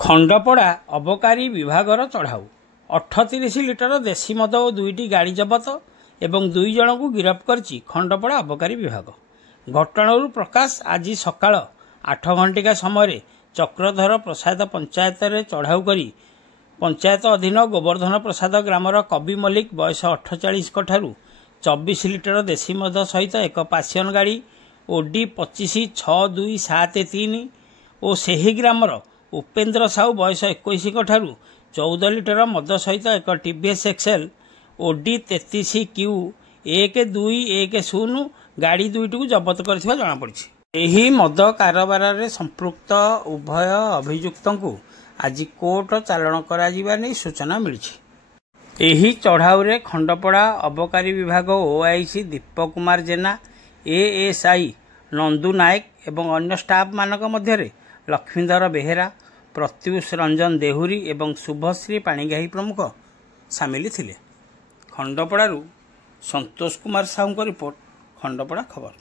ଖଣ୍ଡପଡ଼ା ଅବକାରୀ ବିଭାଗର ଚଢ଼ାଉ 38 ଲିଟର ଦେଶୀ ମଦ ଓ 2ଟି ଗାଡ଼ି ଜବତ ଏବଂ 2 ଜଣଙ୍କୁ ଗିରଫ କରିଛି ଖଣ୍ଡପଡ଼ା ଅବକାରୀ ବିଭାଗ। ଘଟଣାରୁ ପ୍ରକାଶ ଆଜି ସକାଳ 8 ଘଣ୍ଟିକା ସମୟରେ ଚକ୍ରଧର ପ୍ରସାଦ ପଞ୍ଚାୟତରେ ଚଢ଼ାଉ କରି ପଞ୍ଚାୟତ ଅଧୀନ ଗୋବର୍ଦ୍ଧନ ପ୍ରସାଦ ଗ୍ରାମର କବି ମଲ୍ଲିକ ବୟସ 48 ଠାରୁ 24 ଲିଟର ଦେଶୀ ମଦ ସହିତ ଏକ ପାସିଅନ ଗାଡ଼ି ଓଡି 256273 ଓ ସେହି ଗ୍ରାମର ଉପେନ୍ଦ୍ର ସାହୁ ବୟସ 21 ଠାରୁ 14 ଲିଟର ମଦ ସହିତ ଏକ ଟିଭିଏସ୍ ଏକ୍ସେଲ୍ ଓଡି 33Q1210 ଗାଡ଼ି ଦୁଇଟିକୁ ଜବତ କରିଥିବା ଜଣାପଡ଼ିଛି। ଏହି ମଦ କାରବାରରେ ସମ୍ପୃକ୍ତ ଉଭୟ ଅଭିଯୁକ୍ତଙ୍କୁ ଆଜି କୋର୍ଟ ଚାଲାଣ କରାଯିବା ନେଇ ସୂଚନା ମିଳିଛି। ଏହି ଚଢ଼ାଉରେ ଖଣ୍ଡପଡ଼ା ଅବକାରୀ ବିଭାଗ ଓଆଇସି ଦୀପକ କୁମାର ଜେନା, ଏଏସ୍ଆଇ ନନ୍ଦୁ ନାୟକ ଏବଂ ଅନ୍ୟ ଷ୍ଟାଫ୍ମାନଙ୍କ ମଧ୍ୟରେ ଲକ୍ଷ୍ମୀଧର ବେହେରା, ପ୍ରତ୍ୟୁଷ ରଞ୍ଜନ ଦେହୁରୀ ଏବଂ ଶୁଭଶ୍ରୀ ପାଣିଗ୍ରାହୀ ପ୍ରମୁଖ ସାମିଲ ଥିଲେ। ଖଣ୍ଡପଡ଼ାରୁ ସନ୍ତୋଷ କୁମାର ସାହୁଙ୍କ ରିପୋର୍ଟ, ଖଣ୍ଡପଡ଼ା ଖବର।